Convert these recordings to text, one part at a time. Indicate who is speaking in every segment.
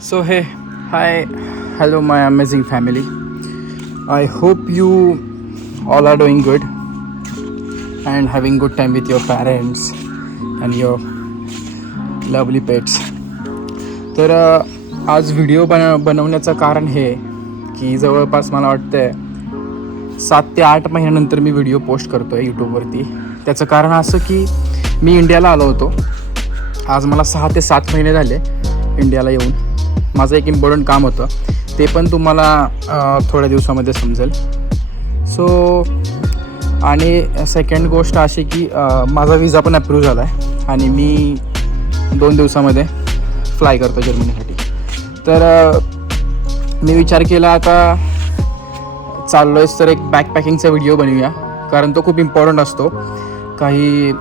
Speaker 1: So, hey, hi, hello, my amazing family. I hope you all are doing good and having good time with your parents and your lovely pets. तर uh, आज video बन बनवण्याचं कारण हे की जवळपास मला वाटतं सात ते आठ महिन्यानंतर मी व्हिडिओ पोस्ट करतो आहे यूट्यूबवरती त्याचं कारण असं की मी इंडियाला आलो होतो आज मला सहा ते सात महिने झाले इंडियाला येऊन माझं एक इम्पॉर्टंट काम होतं. ते पण तुम्हाला थोड्या दिवसामध्ये समजेल. सो आणि सेकंड गोष्ट अशी की माझा विजा पण अप्रूव्ह झाला आहे आणि मी दोन दिवसामध्ये फ्लाय करतो जर्मनीसाठी. तर मी विचार केला आता चाललो आहेस तर एक बॅकपॅकिंगचा व्हिडिओ बनवूया. कारण तो खूप इम्पॉर्टंट असतो. काही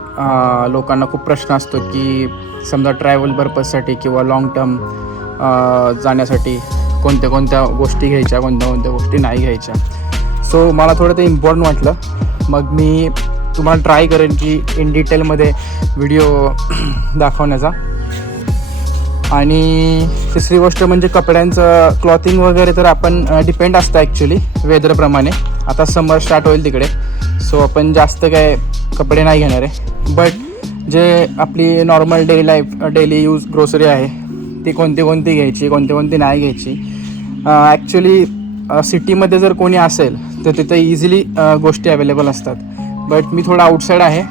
Speaker 1: लोकांना खूप प्रश्न असतो की समजा ट्रॅव्हल पर्पजसाठी किंवा लाँग टर्म जाण्यासाठी कोणत्या कोणत्या गोष्टी घ्यायच्या कोणत्या कोणत्या गोष्टी नाही घ्यायच्या. सो मला थोडं ते इम्पॉर्टंट वाटलं. मग मी तुम्हाला ट्राय करेन की इन डिटेलमध्ये व्हिडिओ दाखवण्याचा. आणि तिसरी गोष्ट म्हणजे कपड्यांचं क्लॉथिंग वगैरे तर आपण डिपेंड असतं ॲक्च्युली वेदरप्रमाणे आता समर स्टार्ट होईल तिकडे. सो आपण जास्त काय कपडे नाही घेणार आहे. बट जे आपली normal daily life daily use grocery आहे ती कोणते कोणती घ्यायची कोणते कोणते नाही घ्यायची. ॲक्च्युली सिटीमध्ये जर कोणी असेल तर तिथं इझिली गोष्टी अवेलेबल असतात. बट मी थोडा आउटसाईड आहे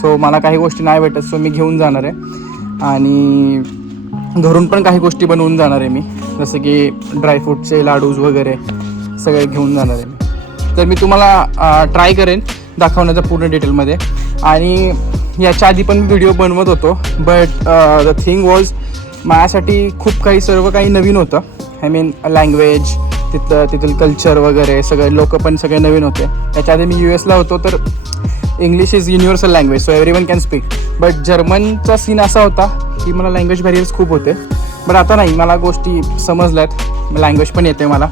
Speaker 1: सो मला काही गोष्टी नाही भेटत सो मी घेऊन जाणार आहे. आणि घरून पण काही गोष्टी बनवून जाणार आहे मी. जसं की ड्रायफ्रूटचे लाडूज वगैरे सगळे घेऊन जाणार आहे मी. तर मी तुम्हाला ट्राय करेन दाखवण्याचा पूर्ण डिटेलमध्ये आणि याच्या आधी पण मी व्हिडिओ बनवत होतो बट द थिंग वॉज माझ्यासाठी खूप काही सर्व काही नवीन होतं. आय मीन लँग्वेज तिथलं तिथलं कल्चर वगैरे सगळे लोक पण सगळे नवीन होते. त्याच्या आधी मी यू एसला होतो तर English is universal language so every one can speak but जर्मनचा scene असा होता की मला लँग्वेज बॅरियर्स खूप होते. बट आता नाही मला गोष्टी समजल्यात. लँग्वेज पण येते मला.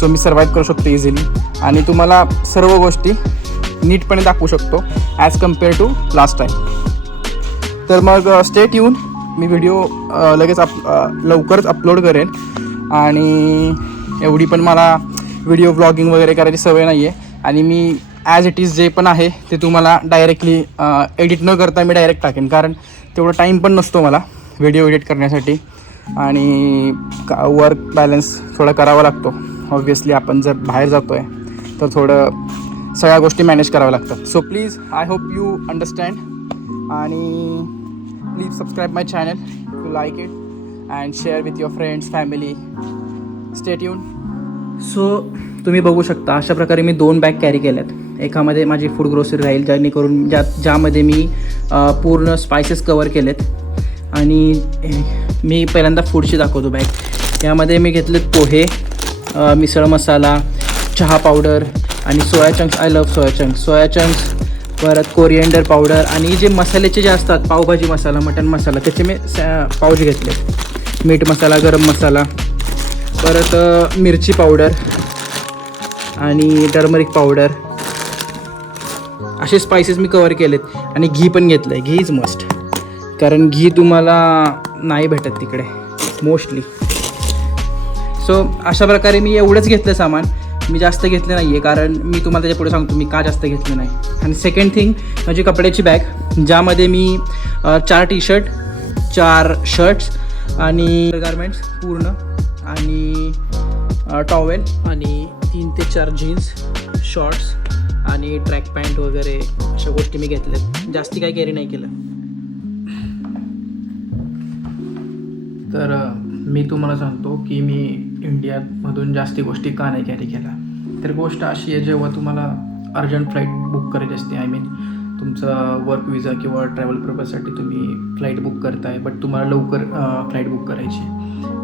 Speaker 1: सो मी सर्वाईव्ह करू शकतो इझिली आणि तुम्हाला सर्व गोष्टी नीटपणे दाखवू शकतो as compare to last time तर मग स्टेट येऊन मी व्हिडिओ लगेच अप लवकरच अपलोड करेन. आणि एवढी पण मला व्हिडिओ व्लॉगिंग वगैरे करायची सवय नाही आहे आणि मी ॲज इट इज जे पण आहे ते तुम्हाला डायरेक्टली एडिट न करता मी डायरेक्ट टाकेन. कारण तेवढा टाईम पण नसतो मला व्हिडिओ एडिट करण्यासाठी. आणि का वर्क बॅलन्स थोडा करावा लागतो. ऑब्व्हियसली आपण जर बाहेर जातो आहे तर थोडं सगळ्या गोष्टी मॅनेज कराव्या लागतात. So please I hope you understand आणि please subscribe my my if you like it and share with your friends family stay tuned. सो तुम्ही बघू शकता अशा प्रकारे मी दोन बॅग कॅरी केल्यात. एकामध्ये माझी फूड ग्रोसरी राहील जेणेकरून ज्या ज्यामध्ये मी पूर्ण स्पायसेस कवर केलेत. आणि मी पहिल्यांदा फूडची दाखवतो बॅग यामध्ये मी घेतलेत पोहे मिसळ मसाला चहा पावडर आणि soya chunks I love soya chunks soya chunks परत कोरिएंडर पावडर आणि जे मसाल्याचे जे असतात पावभाजी मसाला मटन मसाला त्याचे मी पाऊच घेतले. मीठ मसाला गरम मसाला परत मिरची पावडर आणि टर्मरिक पावडर असे स्पायसेस मी कवर केलेत आणि घी पण घेतलं आहे घी इज मस्ट कारण घी तुम्हाला नाही भेटत तिकडे मोस्टली सो अशा प्रकारे मी एवढंच घेतलं सामान. मी जास्त घेतलं नाही आहे कारण मी तुम्हाला त्याच्या पुढे सांगतो मी का जास्त घेतलं नाही. आणि सेकंड थिंग माझी कपड्याची बॅग ज्यामध्ये मी चार टी शर्ट चार शर्ट्स आणि गारमेंट्स पूर्ण आणि टॉवेल आणि तीन ते चार जीन्स शॉर्ट्स आणि ट्रॅक पॅन्ट वगैरे अशा गोष्टी मी घेतल्या जास्ती काही कॅरी नाही केलं. तर मी तुम्हाला सांगतो की मी इंडियामधून जास्ती गोष्टी का नाही कॅरी केल्या? तर गोष्ट अशी आहे जेव्हा तुम्हाला अर्जंट फ्लाईट बुक करायची असते आय मीन तुमचा वर्क विजा किंवा ट्रॅव्हल पर्पजसाठी तुम्ही फ्लाईट बुक करताय बट तुम्हाला लवकर फ्लाईट बुक करायची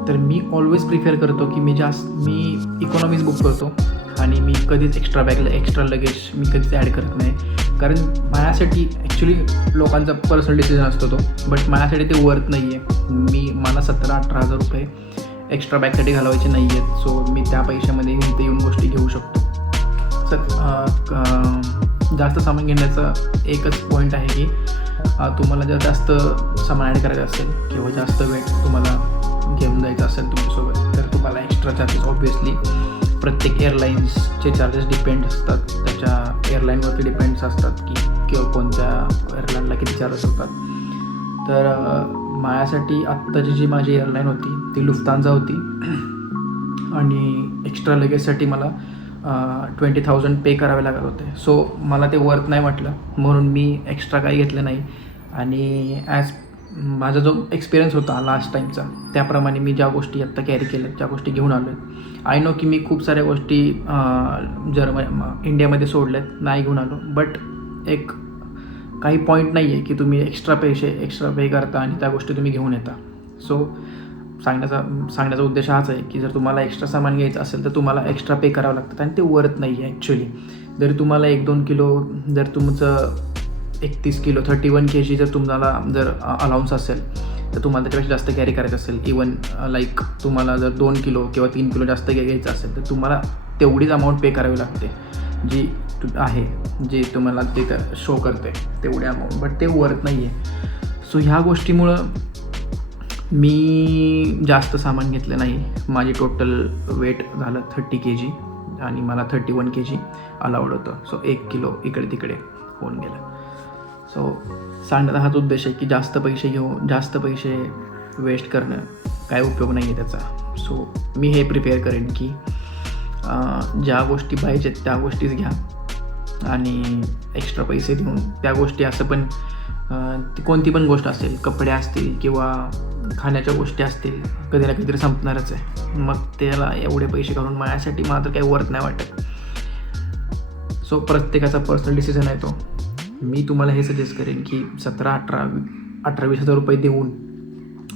Speaker 1: तर मी ऑलवेज प्रिफेअर करतो की मी जास्त मी इकॉनॉमीज बुक करतो आणि मी कधीच एक्स्ट्रा बॅगला एक्स्ट्रा लगेज मी कधीच ॲड करत नाही. कारण माझ्यासाठी ॲक्च्युली लोकांचा पर्सनल डिसिजन असतो तो. बट माझ्यासाठी ते वर्थ नाही आहे मी मला सतरा अठरा हजार रुपये एक्स्ट्रा बॅगसाठी घालवायचे नाही आहेत सो मी त्या पैशामध्ये इथे येऊन गोष्टी घेऊ शकतो. सर जास्त सामान घेण्याचा एकच पॉईंट आहे की तुम्हाला जर जास्त सामान ॲड करायचं असेल किंवा जास्त वेळ तुम्हाला घेऊन जायचं असेल तुमच्यासोबत एक्स्ट्रा चार्जेस ऑब्वियसली प्रत्येक एअरलाईन्सचे चार्जेस डिपेंड असतात. त्याच्या एअरलाईनवरती डिपेंड्स असतात की किंवा कोणत्या एअरलाईनला किती चार्जेस होतात. तर माझ्यासाठी आत्ताची जी माझी एअरलाईन होती ती लुफ्तांजा होती. आणि एक्स्ट्रा लगेजसाठी मला ट्वेंटी थाउजंड पे करावे लागत होते. सो मला ते वर्थ नाही वाटलं. म्हणून मी एक्स्ट्रा काही घेतलं नाही. आणि ॲज माझा जो एक्सपिरियन्स होता लास्ट टाईमचा त्याप्रमाणे मी ज्या गोष्टी आत्ता कॅरी केल्या ज्या गोष्टी घेऊन आलो आहे आय नो की मी खूप साऱ्या गोष्टी जर्म इंडियामध्ये सोडल्यात नाही घेऊन आलो. बट एक काही पॉईंट नाही आहे की तुम्ही एक्स्ट्रा पैसे एक्स्ट्रा पे करता आणि त्या गोष्टी तुम्ही घेऊन येता. सो सांगण्याचा सांगण्याचा उद्देश हाच आहे की जर तुम्हाला एक्स्ट्रा सामान घ्यायचं असेल तर तुम्हाला एक्स्ट्रा पे करावं लागतं. आणि ते वरत नाही आहे ॲक्च्युली जरी तुम्हाला एक दोन किलो जर तुमचं एकतीस kilo thirty one K G जर तुम्हाला जर अलाउन्स असेल तर तुम्हाला त्याच्यापेक्षा जास्त कॅरी करायचं असेल. इवन लाईक तुम्हाला जर दोन किलो किंवा तीन किलो जास्त घ्यायचं असेल तर तुम्हाला तेवढीच अमाऊंट पे करावी लागते. जी तु आहे जी तुम्हाला ते शो करते तेवढी अमाऊंट बट ते वर्थ नाही आहे सो ह्या गोष्टीमुळं मी जास्त सामान घेतलं नाही. माझी टोटल वेट झालं थर्टी के जी आणि मला thirty one K G allowed होतं. सो एक किलो इकडे तिकडे होऊन गेलं. सो सांगण्याचा हाच उद्देश आहे की जास्त पैसे घेऊन जास्त पैसे वेस्ट करणं काय उपयोग नाही आहे त्याचा. सो मी हे प्रिपेअर करेन की ज्या गोष्टी पाहिजेत त्या गोष्टीच घ्या आणि एक्स्ट्रा पैसे देऊन त्या गोष्टी असं पण कोणती पण गोष्ट असेल कपडे असतील किंवा खाण्याच्या गोष्टी असतील कधी ना कधीतरी संपणारच आहे. मग त्याला एवढे पैसे घालून माझ्यासाठी मात्र काही वर्थ नाही वाटत. सो प्रत्येकाचा पर्सनल डिसिजन आहे तो. मी तुम्हाला हे सजेस्ट करेन की सतरा अठरा अठरा वीस हजार रुपये देऊन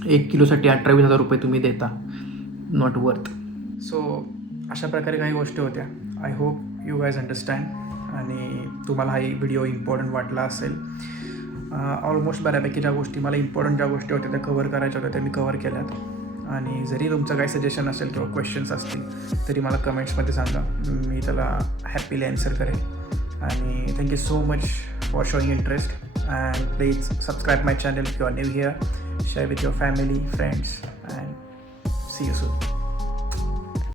Speaker 1: एक किलोसाठी अठरा वीस हजार रुपये तुम्ही देता. नॉट वर्थ सो अशा प्रकारे काही गोष्टी होत्या. I hope you guys understand आणि तुम्हाला हाही व्हिडिओ इम्पॉर्टंट वाटला असेल. ऑलमोस्ट बऱ्यापैकी ज्या गोष्टी मला इम्पॉर्टंट ज्या गोष्टी होत्या त्या कवर करायच्या होत्या त्या मी कवर केल्यात. आणि जरी तुमचं काही सजेशन असेल किंवा क्वेश्चन्स असतील तरी मला कमेंट्समध्ये सांगा. मी त्याला हॅपीली आन्सर करेन. आणि thank you so much for showing interest. And please subscribe my channel if you are new here. Share with your family friends and see you soon.